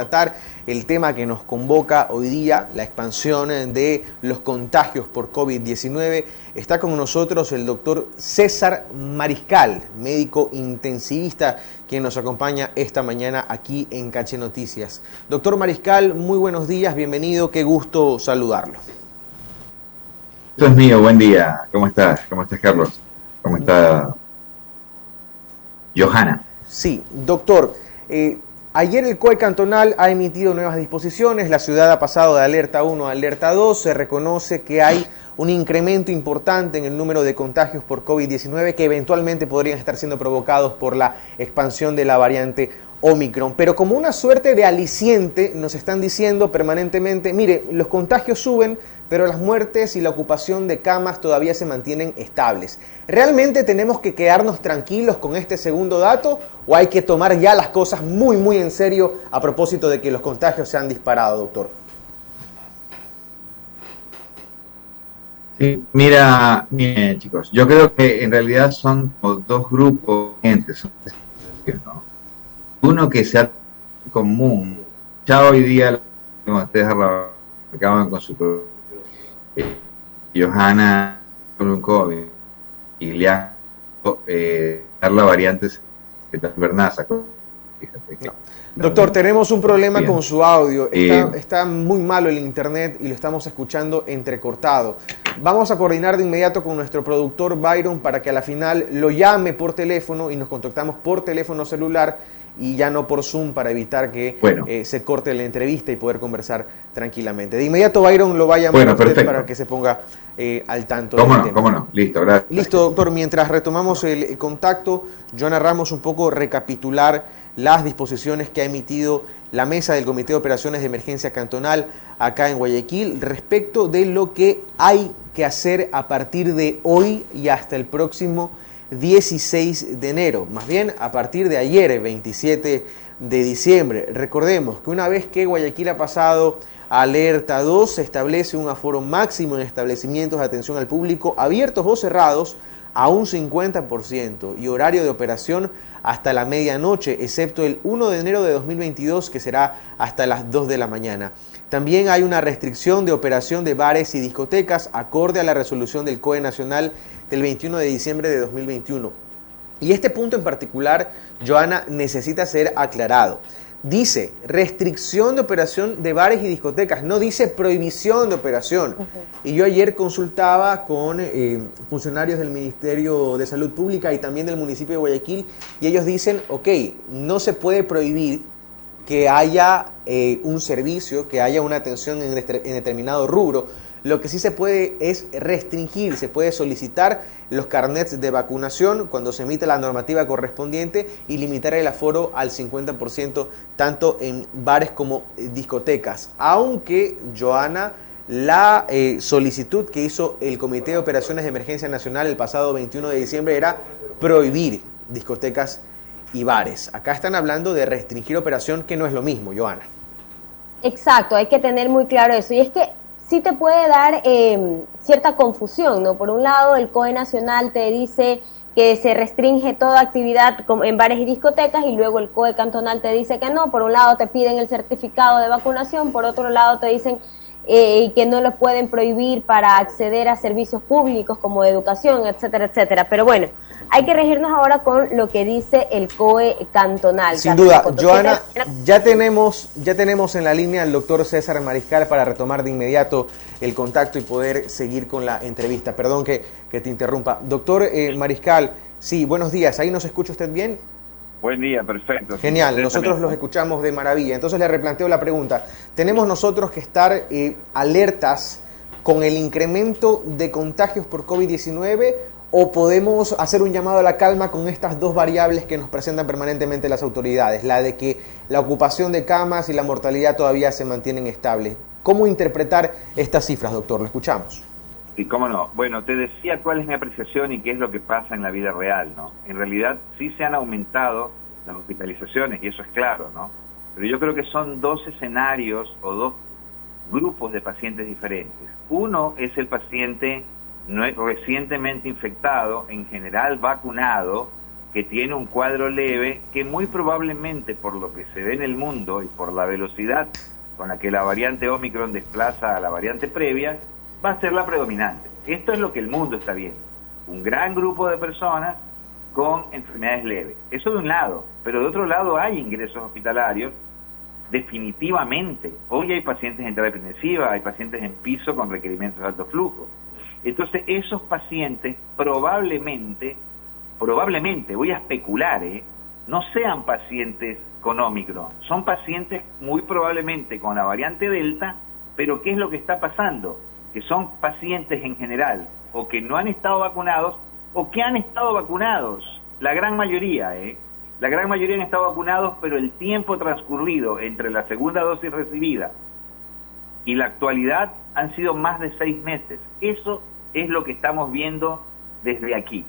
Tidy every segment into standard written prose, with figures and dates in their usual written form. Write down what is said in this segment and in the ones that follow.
tratar el tema que nos convoca hoy día, la expansión de los contagios por COVID-19. Está con nosotros el doctor César Mariscal, médico intensivista, quien nos acompaña esta mañana aquí en Caché Noticias. Doctor Mariscal, muy buenos días, bienvenido, qué gusto saludarlo. Esto es mío, buen día. ¿Cómo estás? ¿Cómo estás, Carlos? ¿Cómo está Johanna? Sí, doctor, ayer el COE cantonal ha emitido nuevas disposiciones, la ciudad ha pasado de alerta 1 a alerta 2, se reconoce que hay un incremento importante en el número de contagios por COVID-19 que eventualmente podrían estar siendo provocados por la expansión de la variante Omicron. Pero como una suerte de aliciente nos están diciendo permanentemente, mire, los contagios suben, pero las muertes y la ocupación de camas todavía se mantienen estables. ¿Realmente tenemos que quedarnos tranquilos con este segundo dato o hay que tomar ya las cosas muy en serio a propósito de que los contagios se han disparado, doctor? Sí, mira, chicos, yo creo que en realidad son dos grupos diferentes, ¿no? Uno que se ha común, ya hoy día, como ustedes acaban con su Johanna con un COVID y le han dar la variante de Bernaza. Fíjate que, no. Doctor, tenemos un problema bien con su audio. Está muy malo el internet y lo estamos escuchando entrecortado. Vamos a coordinar de inmediato con nuestro productor Byron para que a la final lo llame por teléfono y nos contactamos por teléfono celular y ya no por Zoom para evitar que se corte la entrevista y poder conversar tranquilamente. De inmediato Byron lo va a llamar a usted perfecto, para que se ponga al tanto. ¿Cómo no? Listo, gracias. Listo, doctor. Mientras retomamos el contacto, Johanna Ramos, un poco recapitular las disposiciones que ha emitido la mesa del Comité de Operaciones de Emergencia Cantonal acá en Guayaquil respecto de lo que hay que hacer a partir de hoy y hasta el próximo 16 de enero, más bien a partir de ayer, 27 de diciembre. Recordemos que una vez que Guayaquil ha pasado a alerta 2, se establece un aforo máximo en establecimientos de atención al público, abiertos o cerrados, a un 50% y horario de operación hasta la medianoche, excepto el 1 de enero de 2022, que será hasta las 2 de la mañana. También hay una restricción de operación de bares y discotecas, acorde a la resolución del COE Nacional del 21 de diciembre de 2021. Y este punto en particular, Johanna, necesita ser aclarado. Dice restricción de operación de bares y discotecas, no dice prohibición de operación. Y yo ayer consultaba con funcionarios del Ministerio de Salud Pública y también del municipio de Guayaquil y ellos dicen, ok, no se puede prohibir que haya un servicio, que haya una atención en determinado rubro. Lo que sí se puede es restringir, se puede solicitar los carnets de vacunación cuando se emite la normativa correspondiente y limitar el aforo al 50% tanto en bares como discotecas. Aunque, Johanna, la solicitud que hizo el Comité de Operaciones de Emergencia Nacional el pasado 21 de diciembre era prohibir discotecas y bares. Acá están hablando de restringir operación, que no es lo mismo, Johanna. Exacto, hay que tener muy claro eso. Y es que sí te puede dar cierta confusión, ¿no? Por un lado, el COE Nacional te dice que se restringe toda actividad en bares y discotecas y luego el COE Cantonal te dice que no. Por un lado te piden el certificado de vacunación, por otro lado te dicen que no lo pueden prohibir para acceder a servicios públicos como educación, etcétera, etcétera. Pero bueno, hay que regirnos ahora con lo que dice el COE Cantonal. Sin duda, Johanna, ya tenemos en la línea al doctor César Mariscal para retomar de inmediato el contacto y poder seguir con la entrevista. Perdón que te interrumpa. Doctor Mariscal, sí, buenos días. ¿Ahí nos escucha usted bien? Buen día, perfecto. Genial, nosotros los escuchamos de maravilla. Entonces le replanteo la pregunta. ¿Tenemos nosotros que estar alertas con el incremento de contagios por COVID-19 o podemos hacer un llamado a la calma con estas dos variables que nos presentan permanentemente las autoridades? La de que la ocupación de camas y la mortalidad todavía se mantienen estables. ¿Cómo interpretar estas cifras, doctor? Lo escuchamos. Sí, cómo no. Bueno, te decía cuál es mi apreciación y qué es lo que pasa en la vida real, ¿no? En realidad sí se han aumentado las hospitalizaciones y eso es claro, ¿no? Pero yo creo que son dos escenarios o dos grupos de pacientes diferentes. Uno es el paciente recientemente infectado, en general vacunado, que tiene un cuadro leve, que muy probablemente, por lo que se ve en el mundo y por la velocidad con la que la variante Omicron desplaza a la variante previa, va a ser la predominante. Esto es lo que el mundo está viendo. Un gran grupo de personas con enfermedades leves. Eso de un lado, pero de otro lado hay ingresos hospitalarios, definitivamente. Hoy hay pacientes en terapia intensiva, hay pacientes en piso con requerimientos de alto flujo. Entonces esos pacientes probablemente, voy a especular, no sean pacientes con Omicron, son pacientes muy probablemente con la variante Delta, pero ¿qué es lo que está pasando? Que son pacientes en general o que no han estado vacunados o que han estado vacunados, la gran mayoría, la gran mayoría han estado vacunados, pero el tiempo transcurrido entre la segunda dosis recibida y la actualidad han sido más de 6 meses. Eso es lo que estamos viendo desde aquí,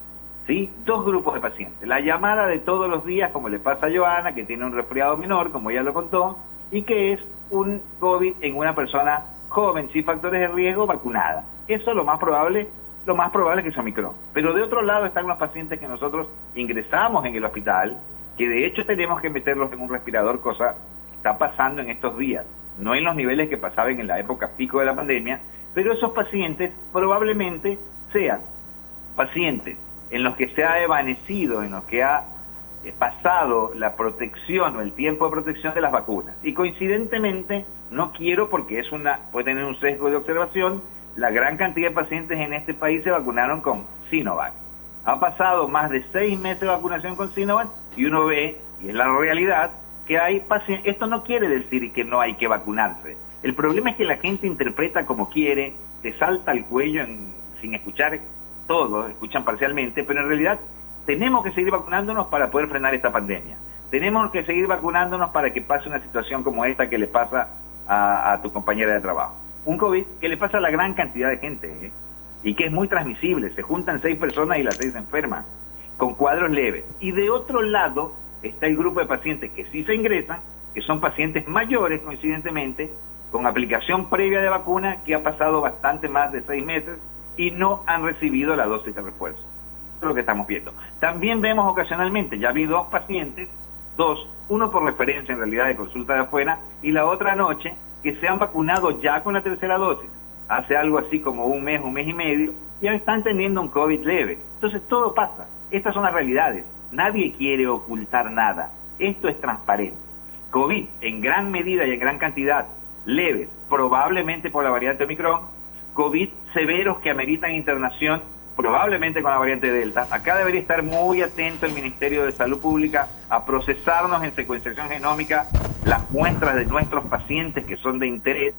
¿sí? 2 grupos de pacientes. La llamada de todos los días, como le pasa a Joana, que tiene un resfriado menor, como ya lo contó, y que es un COVID en una persona joven, sin factores de riesgo, vacunada. Eso es lo más probable es que sea Omicron. Pero de otro lado están los pacientes que nosotros ingresamos en el hospital, que de hecho tenemos que meterlos en un respirador, cosa que está pasando en estos días, no en los niveles que pasaban en la época pico de la pandemia, pero esos pacientes probablemente sean pacientes en los que se ha evanecido, en los que ha pasado la protección o el tiempo de protección de las vacunas. Y coincidentemente, no quiero, porque puede tener un sesgo de observación, la gran cantidad de pacientes en este país se vacunaron con Sinovac. Ha pasado más de 6 meses de vacunación con Sinovac y uno ve, y es la realidad, que hay pacientes. Esto no quiere decir que no hay que vacunarse. El problema es que la gente interpreta como quiere, te salta el cuello sin escuchar todo, escuchan parcialmente, pero en realidad tenemos que seguir vacunándonos para poder frenar esta pandemia. Tenemos que seguir vacunándonos para que pase una situación como esta que le pasa a tu compañera de trabajo. Un COVID que le pasa a la gran cantidad de gente, y que es muy transmisible. Se juntan 6 personas y las 6 se enferman, con cuadros leves. Y de otro lado está el grupo de pacientes que sí se ingresan, que son pacientes mayores, coincidentemente, con aplicación previa de vacuna, que ha pasado bastante más de 6 meses y no han recibido la dosis de refuerzo. Eso es lo que estamos viendo. También vemos ocasionalmente, ya vi 2 pacientes, uno por referencia en realidad de consulta de afuera, y la otra noche, que se han vacunado ya con la tercera dosis, hace algo así como un mes y medio, ya están teniendo un COVID leve. Entonces todo pasa. Estas son las realidades. Nadie quiere ocultar nada. Esto es transparente. COVID en gran medida y en gran cantidad leves, probablemente por la variante Omicron, COVID severos que ameritan internación, probablemente con la variante Delta. Acá debería estar muy atento el Ministerio de Salud Pública a procesarnos en secuenciación genómica las muestras de nuestros pacientes que son de interés.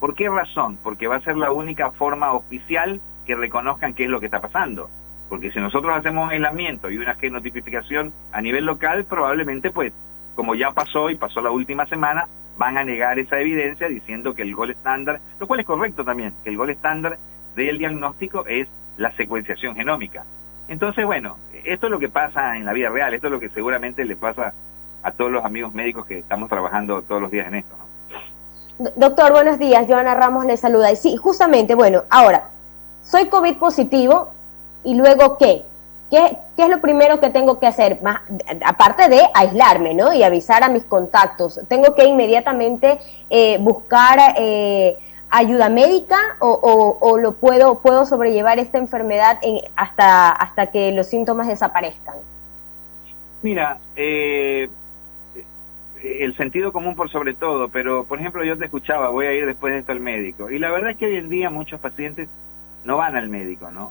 ¿Por qué razón? Porque va a ser la única forma oficial que reconozcan qué es lo que está pasando. Porque si nosotros hacemos aislamiento y una genotipificación a nivel local, probablemente, pues, como ya pasó y pasó la última semana, van a negar esa evidencia diciendo que el gol estándar, lo cual es correcto también, que el gol estándar del diagnóstico es la secuenciación genómica. Entonces, bueno, esto es lo que pasa en la vida real, esto es lo que seguramente le pasa a todos los amigos médicos que estamos trabajando todos los días en esto, ¿no? Doctor, buenos días, Joana Ramos le saluda. Y sí, justamente, bueno, ahora, soy COVID positivo, ¿y luego qué? ¿Qué es lo primero que tengo que hacer? Más, aparte de aislarme, ¿no? Y avisar a mis contactos, ¿tengo que inmediatamente buscar ayuda médica o lo puedo sobrellevar esta enfermedad hasta que los síntomas desaparezcan? Mira, el sentido común por sobre todo, pero por ejemplo yo te escuchaba, voy a ir después de esto al médico, y la verdad es que hoy en día muchos pacientes no van al médico, ¿no?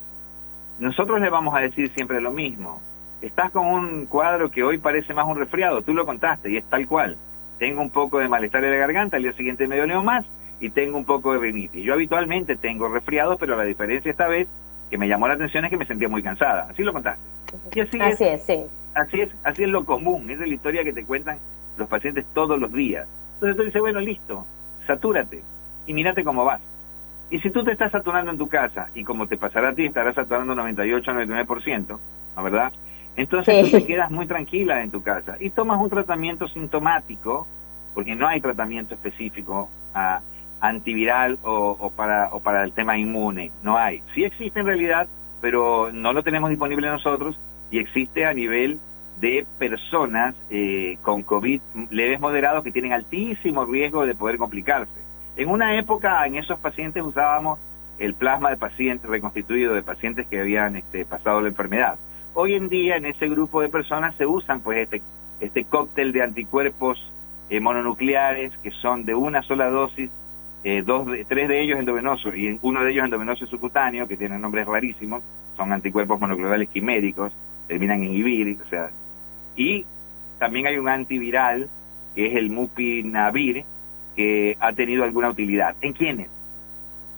Nosotros le vamos a decir siempre lo mismo. Estás con un cuadro que hoy parece más un resfriado, tú lo contaste y es tal cual. Tengo un poco de malestar de la garganta, al día siguiente me dolió más y tengo un poco de rinitis. Yo habitualmente tengo resfriado, pero la diferencia esta vez que me llamó la atención es que me sentía muy cansada. Así lo contaste. Y así es, sí. Así es lo común, esa es la historia que te cuentan los pacientes todos los días. Entonces tú dices, bueno, listo, satúrate y mírate cómo vas. Y si tú te estás saturando en tu casa, y como te pasará a ti, estarás saturando 98-99%, ¿no verdad? Entonces tú te quedas muy tranquila en tu casa y tomas un tratamiento sintomático, porque no hay tratamiento específico antiviral o para el tema inmune, no hay. Sí existe en realidad, pero no lo tenemos disponible nosotros, y existe a nivel de personas con COVID leves moderados que tienen altísimo riesgo de poder complicarse. En una época, en esos pacientes usábamos el plasma de pacientes reconstituido de pacientes que habían pasado la enfermedad. Hoy en día, en ese grupo de personas se usan pues este cóctel de anticuerpos mononucleares que son de una sola dosis, 3 de ellos endovenosos y uno de ellos endovenoso subcutáneo, que tienen nombres rarísimos, son anticuerpos monoclonales quiméricos, terminan en inhibir, o sea, y también hay un antiviral que es el Mupinavir, que ha tenido alguna utilidad. ¿En quiénes?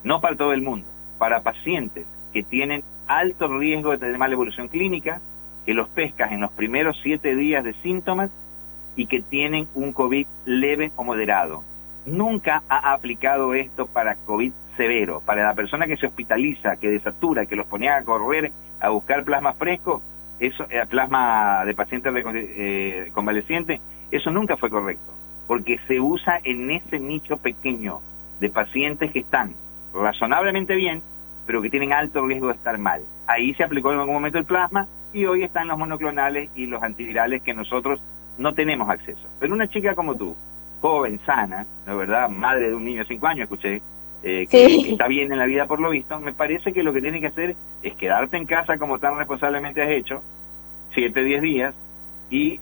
No para todo el mundo, para pacientes que tienen alto riesgo de tener mala evolución clínica, que los pescas en los primeros 7 días de síntomas y que tienen un COVID leve o moderado. Nunca ha aplicado esto para COVID severo, para la persona que se hospitaliza, que desatura, que los ponía a correr a buscar plasma fresco, eso, plasma de pacientes convalecientes, eso nunca fue correcto, porque se usa en ese nicho pequeño de pacientes que están razonablemente bien, pero que tienen alto riesgo de estar mal. Ahí se aplicó en algún momento el plasma y hoy están los monoclonales y los antivirales que nosotros no tenemos acceso. Pero una chica como tú, joven, sana, ¿no es verdad? Madre de un niño de 5 años, escuché, que está bien en la vida por lo visto, me parece que lo que tienes que hacer es quedarte en casa como tan responsablemente has hecho, 7, 10 días, y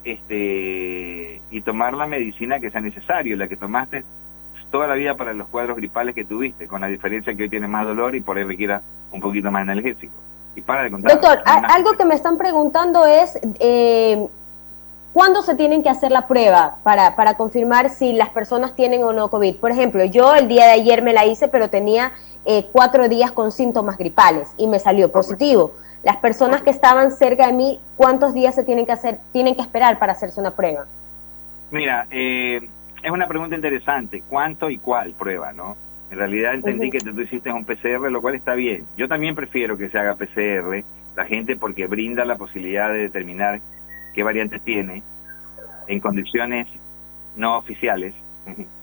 tomar la medicina que sea necesario, la que tomaste toda la vida para los cuadros gripales que tuviste, con la diferencia que hoy tienes más dolor y por ahí requiera un poquito más analgésico. Y para de contar. Doctor, algo que me están preguntando es ¿cuándo se tienen que hacer la prueba para confirmar si las personas tienen o no COVID? Por ejemplo, yo el día de ayer me la hice, pero tenía 4 días con síntomas gripales y me salió positivo. Las personas que estaban cerca de mí, ¿cuántos días se tienen que esperar para hacerse una prueba? Mira, es una pregunta interesante. ¿Cuánto y cuál prueba, no? En realidad entendí que tú hiciste un PCR, lo cual está bien. Yo también prefiero que se haga PCR, la gente, porque brinda la posibilidad de determinar qué variantes tiene en condiciones no oficiales.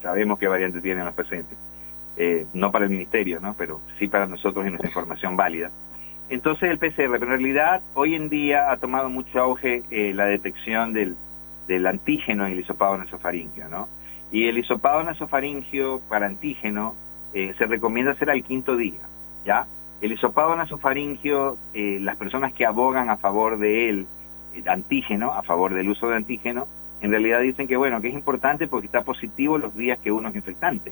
Sabemos qué variantes tienen los pacientes. No para el ministerio, ¿no? Pero sí para nosotros y nuestra información válida. Entonces el PCR, pero en realidad hoy en día ha tomado mucho auge la detección del antígeno en el hisopado nasofaríngeo, ¿no? Y el hisopado nasofaríngeo para antígeno se recomienda hacer al 5.º día, ¿ya? El hisopado nasofaríngeo, las personas que abogan a favor de él, antígeno, a favor del uso de antígeno, en realidad dicen que bueno, que es importante porque está positivo los días que uno es infectante.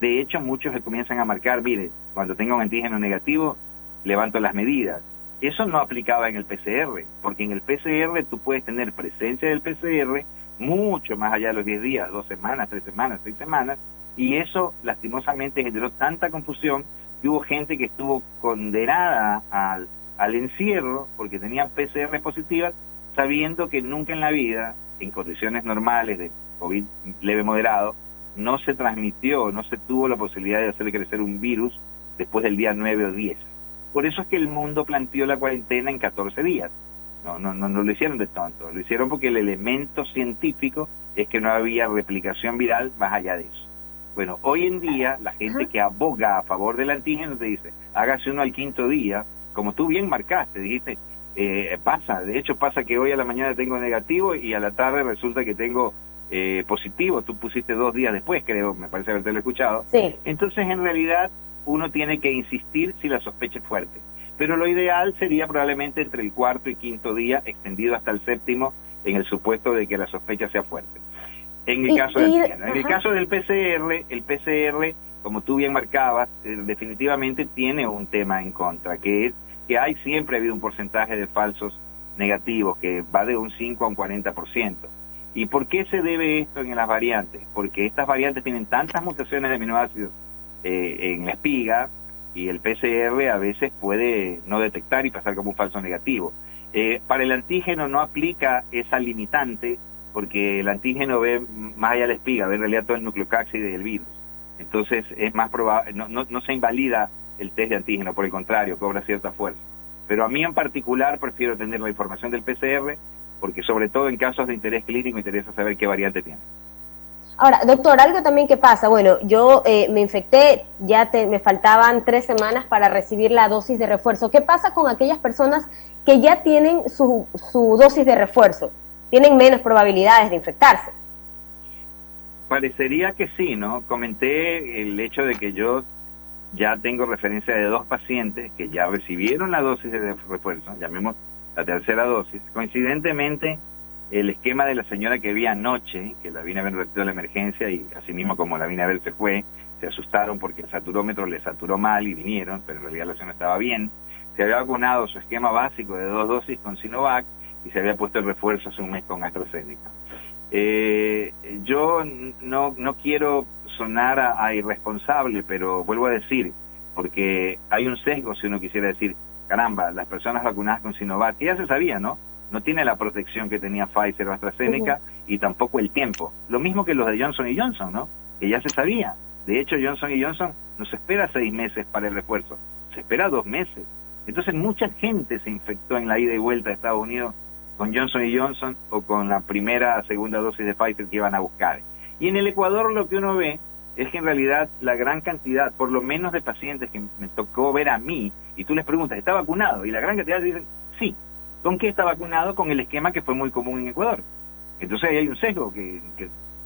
De hecho, muchos se comienzan a marcar, mire, cuando tenga un antígeno negativo, levanto las medidas. Eso no aplicaba en el PCR, porque en el PCR tú puedes tener presencia del PCR mucho más allá de los 10 días, 2 semanas, 3 semanas, 6 semanas, y eso lastimosamente generó tanta confusión que hubo gente que estuvo condenada al encierro porque tenían PCR positivas, sabiendo que nunca en la vida, en condiciones normales de COVID leve moderado, no se transmitió, no se tuvo la posibilidad de hacer crecer un virus después del día 9 o 10. Por eso es que el mundo planteó la cuarentena en 14 días. No lo hicieron de tonto, lo hicieron porque el elemento científico es que no había replicación viral más allá de eso. Bueno, hoy en día la gente que aboga a favor del antígeno te dice, hágase uno al 5.º día, como tú bien marcaste, dijiste, de hecho pasa que hoy a la mañana tengo negativo y a la tarde resulta que tengo positivo, tú pusiste 2 días después, creo, me parece haberte lo escuchado. Sí. Entonces en realidad uno tiene que insistir si la sospecha es fuerte. Pero lo ideal sería probablemente entre el 4.º y 5.º día, extendido hasta el 7.º, en el supuesto de que la sospecha sea fuerte. En el caso del antígeno. En el caso del PCR, el PCR, como tú bien marcabas, definitivamente tiene un tema en contra, que es que siempre ha habido un porcentaje de falsos negativos, que va de un 5 a un 40%. ¿Y por qué se debe esto en las variantes? Porque estas variantes tienen tantas mutaciones de aminoácidos en la espiga, y el PCR a veces puede no detectar y pasar como un falso negativo. Para el antígeno no aplica esa limitante, porque el antígeno ve más allá de la espiga, ve en realidad todo el nucleocápside del virus. Entonces es más probable, no se invalida el test de antígeno, por el contrario, cobra cierta fuerza. Pero a mí en particular prefiero tener la información del PCR, porque sobre todo en casos de interés clínico me interesa saber qué variante tiene. Ahora, doctor, algo también que pasa, bueno, yo me infecté, me faltaban 3 semanas para recibir la dosis de refuerzo. ¿Qué pasa con aquellas personas que ya tienen su dosis de refuerzo? ¿Tienen menos probabilidades de infectarse? Parecería que sí, ¿no? Comenté el hecho de que yo ya tengo referencia de 2 pacientes que ya recibieron la dosis de refuerzo, llamemos la tercera dosis. Coincidentemente, el esquema de la señora que vi anoche, que la vine a ver en de la emergencia y así mismo como la vine a ver se asustaron porque el saturómetro le saturó mal y vinieron, pero en realidad la señora estaba bien. Se había vacunado su esquema básico de 2 dosis con Sinovac y se había puesto el refuerzo hace un mes con AstraZeneca. Yo no quiero sonar a irresponsable, pero vuelvo a decir, porque hay un sesgo si uno quisiera decir, caramba, las personas vacunadas con Sinovac, que ya se sabía, ¿no? No tiene la protección que tenía Pfizer o AstraZeneca y tampoco el tiempo. Lo mismo que los de Johnson & Johnson, ¿no? Que ya se sabía. De hecho, Johnson & Johnson no se espera 6 meses para el refuerzo, se espera 2 meses. Entonces mucha gente se infectó en la ida y vuelta a Estados Unidos con Johnson & Johnson o con la primera o segunda dosis de Pfizer que iban a buscar. Y en el Ecuador lo que uno ve es que en realidad la gran cantidad, por lo menos de pacientes que me tocó ver a mí, y tú les preguntas, ¿está vacunado? Y la gran cantidad dicen, sí. ¿Con qué está vacunado? Con el esquema que fue muy común en Ecuador. Entonces ahí hay un sesgo, que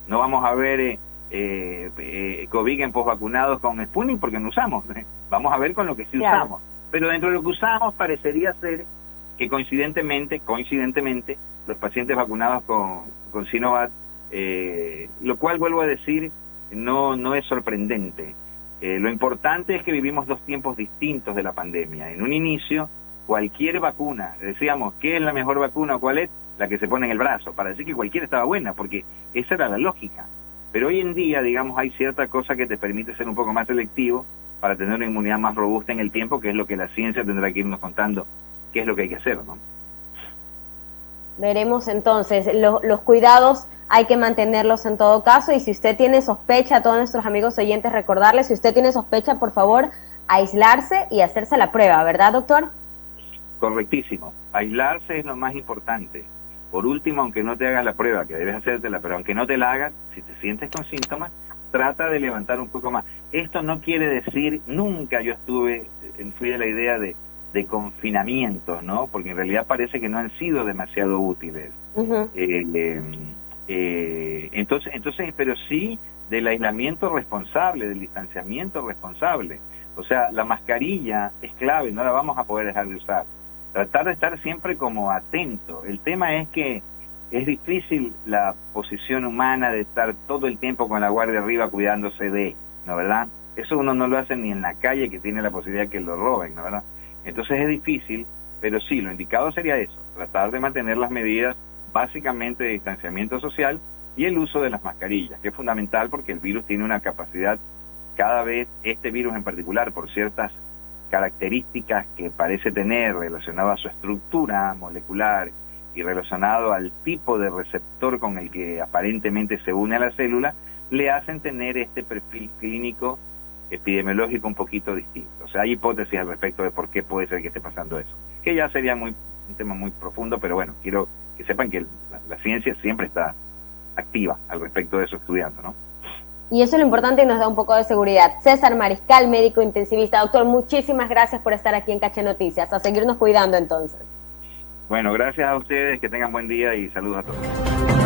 no vamos a ver COVID en posvacunados con Sputnik porque no usamos. Vamos a ver con lo que sí usamos. Pero dentro de lo que usamos parecería ser que coincidentemente los pacientes vacunados con Sinovac, lo cual vuelvo a decir, no es sorprendente. Lo importante es que vivimos 2 tiempos distintos de la pandemia. En un inicio, cualquier vacuna, decíamos, ¿qué es la mejor vacuna o cuál es? La que se pone en el brazo, para decir que cualquiera estaba buena, porque esa era la lógica. Pero hoy en día, digamos, hay cierta cosa que te permite ser un poco más selectivo para tener una inmunidad más robusta en el tiempo, que es lo que la ciencia tendrá que irnos contando qué es lo que hay que hacer, ¿no? Veremos entonces, los cuidados hay que mantenerlos en todo caso, y si usted tiene sospecha, a todos nuestros amigos oyentes recordarles, si usted tiene sospecha, por favor, aislarse y hacerse la prueba, ¿verdad, doctor? Correctísimo. Aislarse es lo más importante. Por último, aunque no te hagas la prueba, que debes hacértela, pero aunque no te la hagas, si te sientes con síntomas, trata de levantar un poco más. Esto no quiere decir, nunca yo fui de la idea de confinamiento, ¿no? Porque en realidad parece que no han sido demasiado útiles. Entonces, pero sí del aislamiento responsable, del distanciamiento responsable. O sea, la mascarilla es clave, no la vamos a poder dejar de usar. Tratar de estar siempre como atento. El tema es que es difícil la posición humana de estar todo el tiempo con la guardia arriba cuidándose de, ¿no verdad? Eso uno no lo hace ni en la calle, que tiene la posibilidad que lo roben, ¿no verdad? Entonces es difícil, pero sí, lo indicado sería eso, tratar de mantener las medidas básicamente de distanciamiento social y el uso de las mascarillas, que es fundamental porque el virus tiene una capacidad, cada vez este virus en particular, por ciertas características que parece tener relacionado a su estructura molecular y relacionado al tipo de receptor con el que aparentemente se une a la célula, le hacen tener este perfil clínico epidemiológico un poquito distinto. O sea, hay hipótesis al respecto de por qué puede ser que esté pasando eso, que ya sería un tema muy profundo, pero bueno, quiero que sepan que la ciencia siempre está activa al respecto de eso, estudiando, ¿no? Y eso es lo importante y nos da un poco de seguridad. César Mariscal, médico intensivista. Doctor, muchísimas gracias por estar aquí en Caché Noticias. A seguirnos cuidando entonces. Bueno, gracias a ustedes, que tengan buen día y saludos a todos.